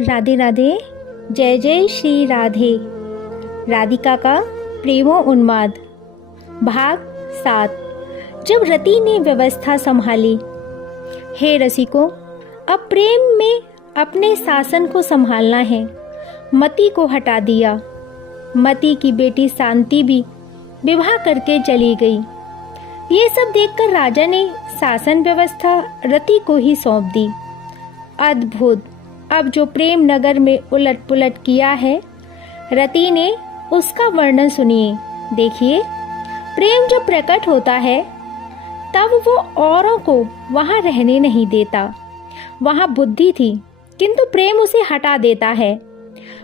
राधे राधे। जय जय श्री राधे। राधिका का प्रेमो उन्माद भाग 7। जब रति ने व्यवस्था संभाली। हे रसिकों, अब प्रेम में अपने शासन को संभालना है। मति को हटा दिया। मति की बेटी शांति भी विवाह करके चली गई। ये सब देखकर राजा ने शासन व्यवस्था रति को ही सौंप दी। अद्भुत! अब जो प्रेम नगर में उलट पुलट किया है रति ने, उसका वर्णन सुनिए। देखिए, प्रेम जब प्रकट होता है तब वो औरों को वहां रहने नहीं देता। वहां बुद्धि थी, किंतु प्रेम उसे हटा देता है।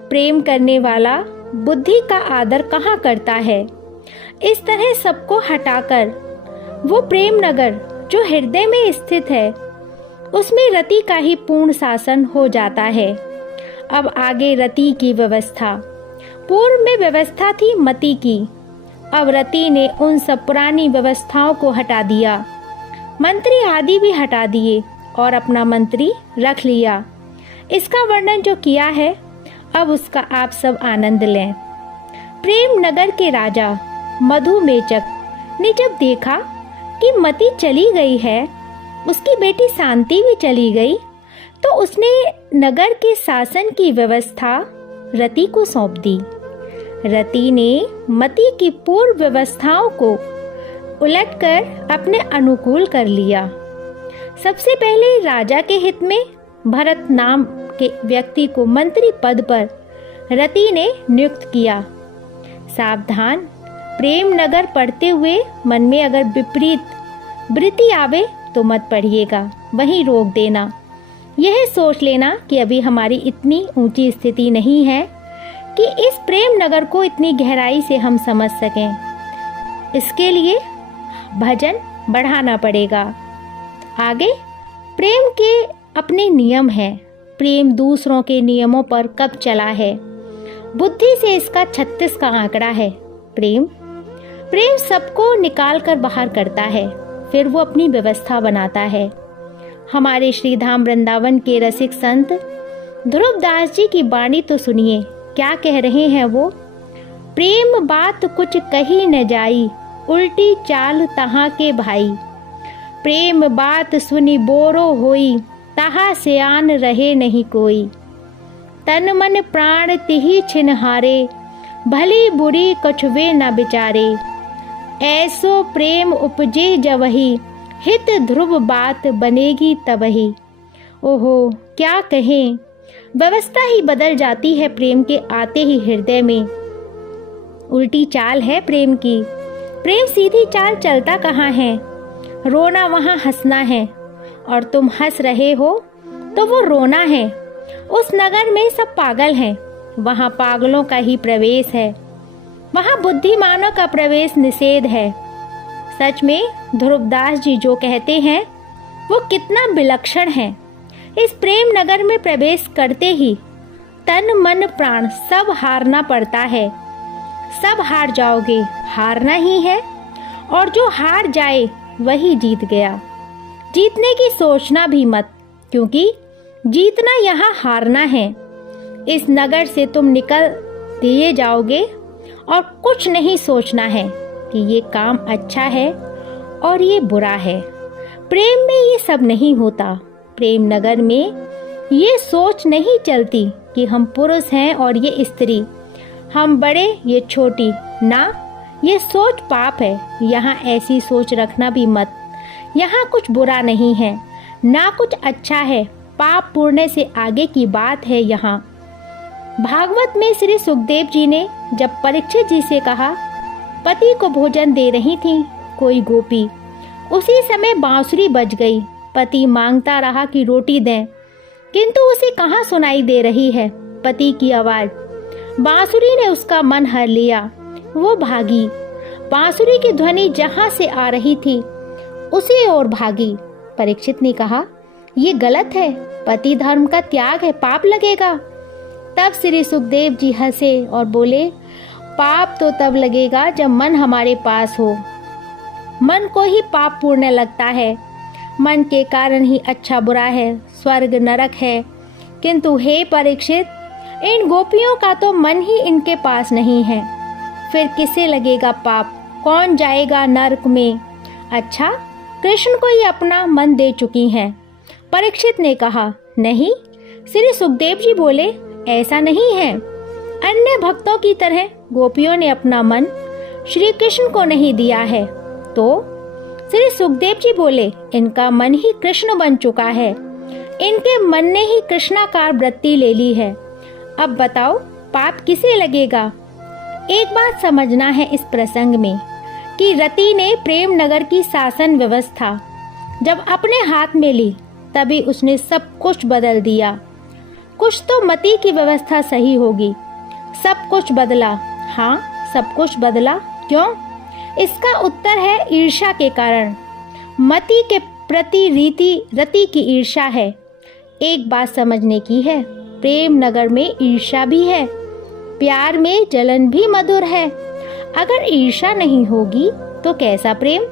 प्रेम करने वाला बुद्धि का आदर कहाँ करता है। इस तरह सबको हटाकर वो प्रेम नगर जो हृदय में स्थित है, उसमें रति का ही पूर्ण शासन हो जाता है। अब आगे रति की व्यवस्था। पूर्व में व्यवस्था थी मति की। अब रति ने उन सब पुरानी व्यवस्थाओं को हटा दिया। मंत्री आदि भी हटा दिए और अपना मंत्री रख लिया। इसका वर्णन जो किया है, अब उसका आप सब आनंद लें। प्रेम नगर के राजा मधुमेचक ने जब देखा कि मति चली गई है, उसकी बेटी शांति भी चली गई, तो उसने नगर के शासन की व्यवस्था रति को सौंप दी। रति ने मति की पूर्व व्यवस्थाओं को उलटकर अपने अनुकूल कर लिया। सबसे पहले राजा के हित में भरत नाम के व्यक्ति को मंत्री पद पर रति ने नियुक्त किया। सावधान, प्रेम नगर पढ़ते हुए मन में अगर विपरीत वृत्ति आवे तो मत पढ़िएगा, वहीं रोक देना। यह सोच लेना कि अभी हमारी इतनी ऊंची स्थिति नहीं है कि इस प्रेम नगर को इतनी गहराई से हम समझ सकें। इसके लिए भजन बढ़ाना पड़ेगा। आगे प्रेम के अपने नियम हैं। प्रेम दूसरों के नियमों पर कब चला है। बुद्धि से इसका 36 का आंकड़ा है। प्रेम सबको निकाल कर बाहर करता है, फिर वो अपनी व्यवस्था बनाता है। हमारे श्रीधाम वृंदावन के रसिक संत ध्रुवदास जी की वाणी तो सुनिए, क्या कह रहे हैं वो। प्रेम बात कुछ कही न जाई, उल्टी चाल तहाँ के भाई। प्रेम बात सुनी बोरो होई, तहाँ सियान रहे नहीं कोई। तन मन प्राण तिहि छिनहारे, भली बुरी कछुवे न बिचारे। ऐसो प्रेम उपजे जवही, हित ध्रुव बात बनेगी तबही। ओहो, क्या कहें, व्यवस्था ही बदल जाती है प्रेम के आते ही हृदय में। उल्टी चाल है प्रेम की। प्रेम सीधी चाल चलता कहाँ है। रोना वहाँ हंसना है, और तुम हंस रहे हो तो वो रोना है। उस नगर में सब पागल हैं, वहाँ पागलों का ही प्रवेश है। वहाँ बुद्धिमानों का प्रवेश निषेध है। सच में ध्रुवदास जी जो कहते हैं वो कितना विलक्षण है। इस प्रेम नगर में प्रवेश करते ही तन मन प्राण सब हारना पड़ता है। सब हार जाओगे, हारना ही है, और जो हार जाए वही जीत गया। जीतने की सोचना भी मत, क्योंकि जीतना यहाँ हारना है। इस नगर से तुम निकल दिए जाओगे और कुछ नहीं सोचना है कि ये काम अच्छा है और ये बुरा है। प्रेम में ये सब नहीं होता। प्रेम नगर में ये सोच नहीं चलती कि हम पुरुष हैं और ये स्त्री, हम बड़े ये छोटी। ना, ये सोच पाप है। यहाँ ऐसी सोच रखना भी मत। यहाँ कुछ बुरा नहीं है, ना कुछ अच्छा है। पाप पुण्य से आगे की बात है यहाँ। भागवत में श्री सुखदेव जी ने जब परीक्षित जी से कहा, पति को भोजन दे रही थी कोई गोपी, उसी समय बांसुरी बज गई। पति मांगता रहा कि रोटी दें, किंतु उसे कहाँ सुनाई दे रही है पति की आवाज। बांसुरी ने उसका मन हर लिया, वो भागी। बांसुरी की ध्वनि जहाँ से आ रही थी उसी ओर भागी। परीक्षित ने कहा, ये गलत है, पति धर्म का त्याग है, पाप लगेगा। तब श्री सुखदेव जी हंसे और बोले, पाप तो तब लगेगा जब मन हमारे पास हो। मन को ही पाप पूर्ण लगता है। मन के कारण ही अच्छा बुरा है, स्वर्ग नरक है, किंतु हे परीक्षित, इन गोपियों का तो मन ही इनके पास नहीं है, फिर किसे लगेगा पाप, कौन जाएगा नरक में। अच्छा, कृष्ण को ये अपना मन दे चुकी हैं। परीक्षित ने कहा, नहीं। श्री सुखदेव जी बोले, ऐसा नहीं है। अन्य भक्तों की तरह गोपियों ने अपना मन श्री कृष्ण को नहीं दिया है। तो श्री सुखदेव जी बोले, इनका मन ही कृष्ण बन चुका है, इनके मन ने ही कृष्णाकार वृत्ति ले ली है। अब बताओ पाप किसे लगेगा। एक बात समझना है इस प्रसंग में कि रति ने प्रेम नगर की शासन व्यवस्था जब अपने हाथ में ली, तभी उसने सब कुछ बदल दिया। कुछ तो मति की व्यवस्था सही होगी, सब कुछ बदला। हाँ, सब कुछ बदला। क्यों? इसका उत्तर है ईर्ष्या के कारण। मति के प्रति रति की ईर्ष्या है। एक बात समझने की है, प्रेम नगर में ईर्ष्या भी है, प्यार में जलन भी मधुर है। अगर ईर्ष्या नहीं होगी तो कैसा प्रेम।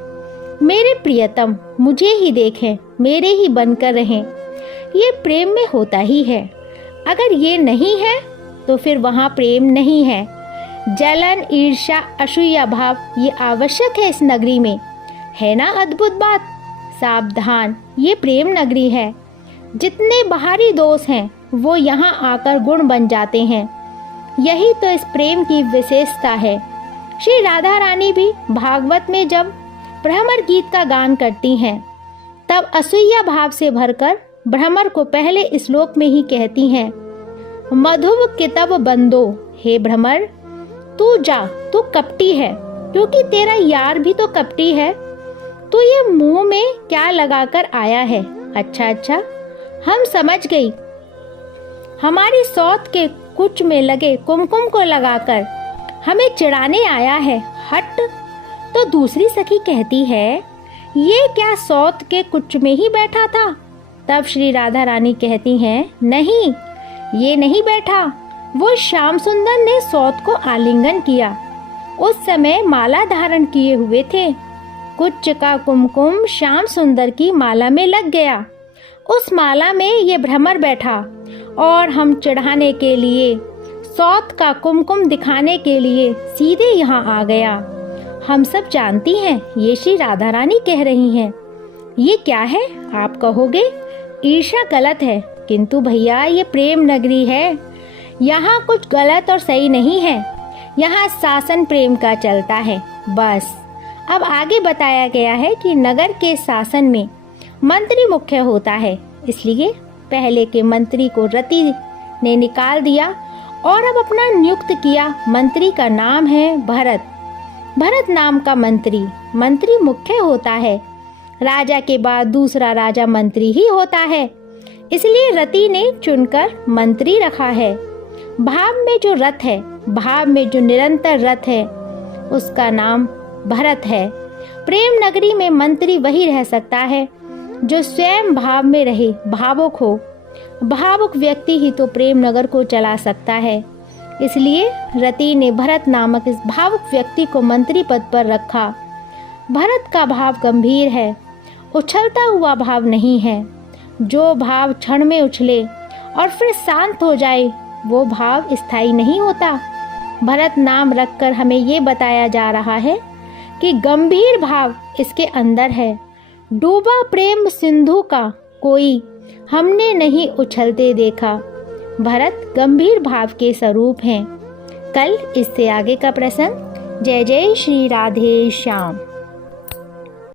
मेरे प्रियतम मुझे ही देखें, मेरे ही बनकर रहें, ये प्रेम में होता ही है। अगर ये नहीं है तो फिर वहाँ प्रेम नहीं है। जलन, ईर्ष्या, असूया भाव ये आवश्यक है इस नगरी में। है ना अद्भुत बात। सावधान, ये प्रेम नगरी है। जितने बाहरी दोष हैं वो यहाँ आकर गुण बन जाते हैं। यही तो इस प्रेम की विशेषता है। श्री राधा रानी भी भागवत में जब भ्रमर गीत का गान करती हैं, तब असूया भाव से भरकर भ्रमर को पहले श्लोक में ही कहती हैं, मधुव कितव बंदो, हे भ्रमर तू जा, तू कपटी है, क्योंकि तेरा यार भी तो कपटी है। तू ये मुंह में क्या लगाकर आया है। अच्छा, हम समझ गई। हमारी सौत के कुच में लगे कुमकुम को लगाकर हमें चिढ़ाने आया है। हट। तो दूसरी सखी कहती है, ये क्या सौत के कुच में ही बैठा था। तब श्री राधा रानी कहती हैं, नहीं, ये नहीं बैठा, वो श्याम सुंदर ने सौत को आलिंगन किया। उस समय माला धारण किए हुए थे। कुच का कुमकुम श्याम सुंदर की माला में लग गया। उस माला में ये भ्रमर बैठा और हम चढ़ाने के लिए, सौत का कुमकुम दिखाने के लिए सीधे यहाँ आ गया। हम सब जानती हैं ये श्री राधा रानी कह रही हैं। ये क्या है आप कहोगे, ईर्ष्या गलत है, किंतु भैया ये प्रेम नगरी है, यहाँ कुछ गलत और सही नहीं है। यहाँ शासन प्रेम का चलता है बस। अब आगे बताया गया है कि नगर के शासन में मंत्री मुख्य होता है, इसलिए पहले के मंत्री को रति ने निकाल दिया और अब अपना नियुक्त किया। मंत्री का नाम है भरत। भरत नाम का मंत्री मुख्य होता है। राजा के बाद दूसरा राजा मंत्री ही होता है, इसलिए रति ने चुनकर मंत्री रखा है। भाव में जो रथ है, भाव में जो निरंतर रथ है, उसका नाम भरत है। प्रेम नगरी में मंत्री वही रह सकता है जो स्वयं भाव में रहे, भावुक हो। भावुक व्यक्ति ही तो प्रेम नगर को चला सकता है। इसलिए रति ने भरत नामक इस भावुक व्यक्ति को मंत्री पद पर रखा। भरत का भाव गंभीर है, उछलता हुआ भाव नहीं है। जो भाव क्षण में उछले और फिर शांत हो जाए, वो भाव स्थायी नहीं होता। भरत नाम रखकर हमें ये बताया जा रहा है कि गंभीर भाव इसके अंदर है। डूबा प्रेम सिंधु का कोई हमने नहीं उछलते देखा। भरत गंभीर भाव के स्वरूप हैं। कल इससे आगे का प्रसंग। जय जय श्री राधे श्याम।